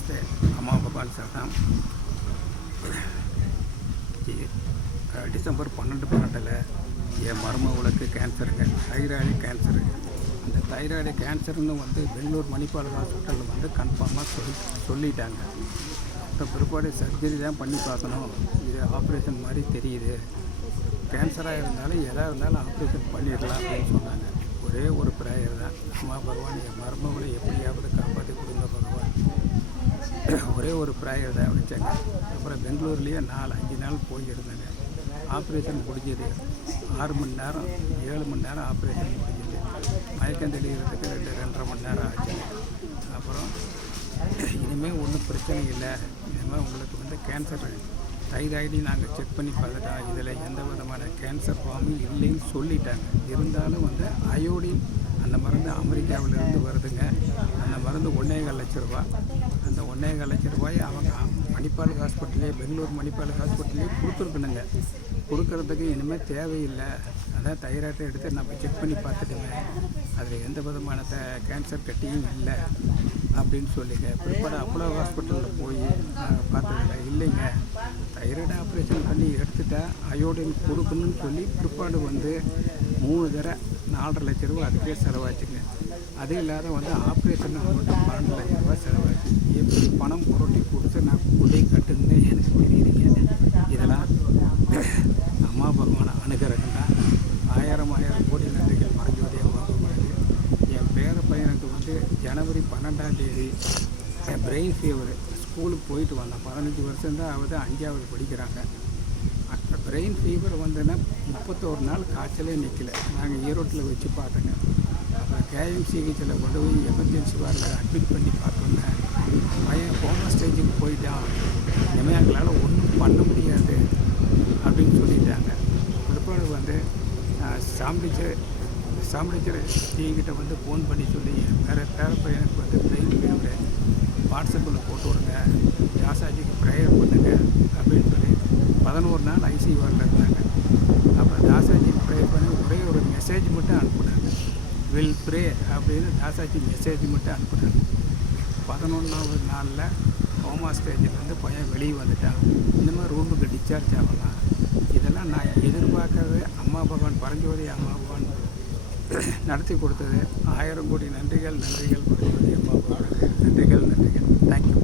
நமஸ்தே. அம்மா பகவான் சரணம். டிசம்பர் 12 என் மருமகளுக்கு கேன்சருங்க, தைராய்டு கேன்சரு. அந்த தைராய்டு கேன்சர்னு பெங்களூர் மணிப்பால் ஹாஸ்பிட்டலில் கன்ஃபார்மாக சொல்லிட்டாங்க. அப்புறம் பிற்பாடு சர்ஜரி தான் பண்ணி பார்க்கணும், இது ஆப்ரேஷன் மாதிரி தெரியுது, கேன்சராக இருந்தாலும் எதாக இருந்தாலும் ஆப்ரேஷன் பண்ணிடலாம் அப்படின்னு சொன்னாங்க. ஒரே ஒரு ப்ரேயர் தான், அம்மா பகவான் என் மருமகளை எப்படியாவது காப்பாற்றி கொடுங்க பகவான், ஒரே ஒரு ப்ரேயர் தான் வச்சாங்க. அப்புறம் பெங்களூர்லேயே 4-5 நாள் போயிருந்தாங்க. ஆப்ரேஷன் முடிஞ்சது 6 மணி நேரம் 7 மணி நேரம் ஆப்ரேஷன் முடிஞ்சது. மயக்கம் தெளிகிறதுக்கு 2-2.5 மணி நேரம் ஆச்சு. அப்புறம் இனிமேல் ஒன்றும் பிரச்சனை இல்லை, இனிமேல் உங்களுக்கு கேன்சர் தைராய்டு நாங்கள் செக் பண்ணி பார்த்துட்டோம், இதில் எந்த விதமான கேன்சர் ஃபார்மும் இல்லைன்னு சொல்லிட்டாங்க. இருந்தாலும் அயோடின் அந்த மருந்து அமெரிக்காவிலேருந்து வருதுங்க. அந்த மருந்து 1.25 லட்ச ரூபா. அந்த 1.25 லட்ச ரூபாயை அவங்க மணிப்பால் ஹாஸ்பிட்டலே, பெங்களூர் மணிப்பால் ஹாஸ்பிட்டலே கொடுத்துருக்கணுங்க. கொடுக்கறதுக்கு இனிமேல் தேவையில்லை, அதான் தைராய்டை எடுத்து நம்ம செக் பண்ணி பார்த்துட்டுங்க, அதில் எந்த விதமான கேன்சர் கட்டியும் இல்லை அப்படின்னு சொல்லிங்க. பிற்பாடு அப்போலோ ஹாஸ்பிட்டலில் போய் நாங்கள் பார்த்ததில்ல, இல்லைங்க தைராய்டு ஆப்ரேஷன் பண்ணி எடுத்துட்டா அயோடின் கொடுக்கணும்னு சொல்லி பிற்பாடு 3 தடவை 4.5 லட்ச ரூபா அதுக்கே செலவாச்சுங்க. அது இல்லாத ஆப்ரேஷன் மட்டும் 12 லட்ச ரூபா செலவாச்சு. எப்படி பணம் புரட்டி கொடுத்து நான் கொண்டே கட்டுன்னு எனக்கு தெரியுதுங்க. இதெல்லாம் அம்மா பகவான அனுகிரகம் தான். 1000 கோடி நன்றிகள் மறைஞ்சோதி அம்மா பகவானுக்கு. என் பேர பையனுக்கு ஜனவரி 12ஆம் தேதி பிரெயின் ஃபீவர், ஸ்கூலுக்கு போயிட்டு வந்தேன். 15 வருஷம்தான் ஆகுது, 5ஆவது படிக்கிறாங்க. பிரெயின் ஃபீவர் 31 நாள் காய்ச்சலே நிற்கல. நாங்கள் ஈரோட்டில் வச்சு பார்த்தோங்க. அப்புறம் கேஎம்சிஹெச்சில் கொண்டு போய் எமர்ஜென்சி வார்டில் அட்மிட் பண்ணி பார்த்தோங்க. பையன் கோமா ஸ்டேஜுக்கு போயிட்டான், இனிமேல் எங்களால் ஒன்றும் பண்ண முடியாது அப்படின்னு சொல்லிட்டாங்க. பிற்பாடு சாம்பிளிச்சர் டீக்கிட்ட ஃபோன் பண்ணி சொல்லி வேறு பேர பையனுக்கு பிரெயின் ஃபீவர் வாட்ஸ்அப்பில் போட்டு விடுங்க, தாசாஜிக்கு ப்ரேயர் பண்ணுங்க அப்படின்னு சொல்லி 11 நாள் ஐசியூ வார்டில் இருந்தாங்க. அப்புறம் தாசாஜிக்கு ப்ரேயர் பண்ணி ஒரே ஒரு மெசேஜ் மட்டும் அனுப்புனாங்க, வில் ப்ரே அப்படின்னு தாசாஜி மெசேஜ் மட்டும் அனுப்புனாங்க. 11ஆவது நாளில் கோமா ஸ்டேஜிலேருந்து பையன் வெளியே வந்துட்டான். இனிமேல் ரூமுக்கு டிஸ்சார்ஜ் ஆகலாம். இதெல்லாம் நான் எதிர்பார்க்கவே அம்மா பகவான் பரஞ்சோதி அம்மா பகவான் நடத்தி கொடுத்தது. 1000 கோடி நன்றிகள். பரஞ்சோதி அம்மா பகவானுக்கு நன்றிகள். தேங்க்யூ.